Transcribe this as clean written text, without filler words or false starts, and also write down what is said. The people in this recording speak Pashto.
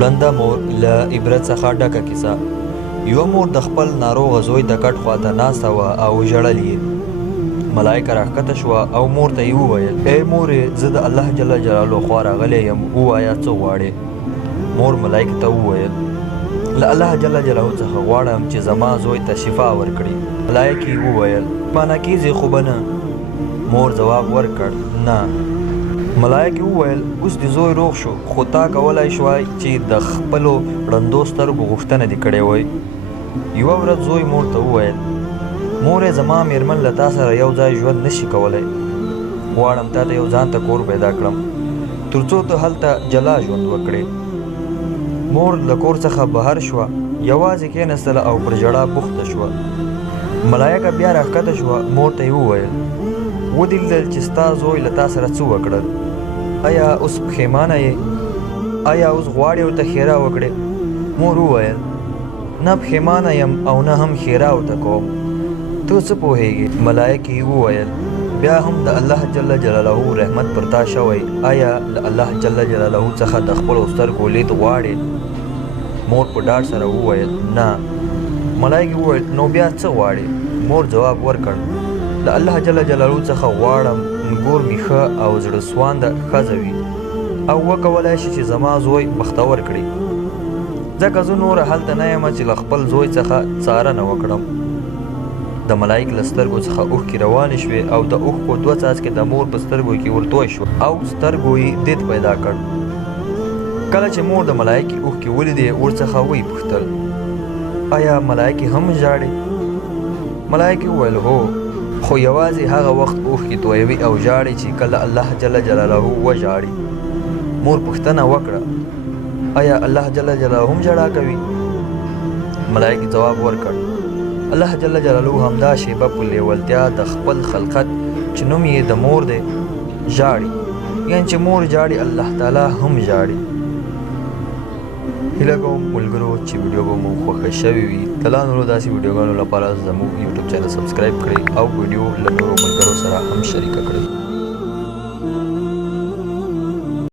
ړنده مور له عبرت څخه ډکه کیسه. یوه مور د خپل ناروغه زوی د کټ خواته ناسته وه او ژړل یې. ملایکه راښکته شوه او مور ته یې وویل: ای مورې، زه د الله جل جلاله خوا راغلی یم، ووایه څه غواړې. مور ملایکې ته وویل: له الله جل جلاله څخه غواړم چې زما زوی ته شفا ورکړي. ملایکې وویل: مانه کیږي خو به نه. مور جواب ورکړ: نه. ملایکې وویل: اوس دې زوی روغ شو، خو تا کولی شوای چې د خپلو ړندو سترګو غوښتنه دې کړې وای. یوه ورځ زوی مور ته وویل: مورې، زما میرمن له تا سره یو ځای ژوند نشي کولی. غواړم تا ته یو ځان ته کور پیدا کړم تر څو ته هلته جلا ژوند وکړې. مور له کور څخه بهر شوه، یوازې کېنستله او پر ژړا بوخته شوه. ملایکه بیا راښکته شوه. مور ته یې وویل: ودې لیدل چې ستا زوی له تا سره څه وکړل؟ آیا اوس پښیمانه یې؟ آیا اوس غواړې ورته ښېرا وکړې؟ مور وویل: نه پښیمانه یم او نه هم ښېرا ورته کوم. ته څه پوهېږې؟ ملایکې وویل: بیا هم د الله جل جلاله رحمت پر تا شوی. آیا له الله جل جلاله څخه د خپلو سترګو لید غواړې؟ مور په ډاډ سره وویل: نه. ملایکې وویل: نو بیا څه غواړې؟ مور جواب ورکړ: د الله جل جلاله څخه غواړم نګور مې ښه او زړه سوانده ښځه وي او وکولی شي چې زما زوی بختور کړي، ځکه زه نوره هلته نه یم چې له خپل زوی څخه څارنه وکړم. د ملایک له سترګو څخه اوښکې روانې شوې او د اوښکو دوه څاڅکې د مور په سترګو کې ورتوی شوه او سترګو یې دید پیدا کړ. کله چې مور د ملایکې اوښکې ولیدې، ورڅخه ویې پوښتل: آیا ملایکې هم ژاړي؟ ملایکې وویل: هو، خو یوازې هغه وخت اوښکې تویوي او ژاړي چې کله الله جل جلاله وژاړي. مور پوښتنه وکړه: آیا الله جل جلاله هم ژړا کوي؟ ملایکې ځواب ورکړ: الله جل جلاله همدا شیبه په لیوالتیا د خپل خلقت چې نوم یې د مور دی ژاړي، یعنې چې مور ژاړي الله تعالی هم ژاړي. هیله کوم ملګرو چې ویډیو به مو خوښه شوې وي. د لا نورو داسې ویډیوګانو لپاره زموږ یوټیوب چینل سبسکرایب کړئ او ویډیو له نورو ملګرو سره هم شریکه کړئ.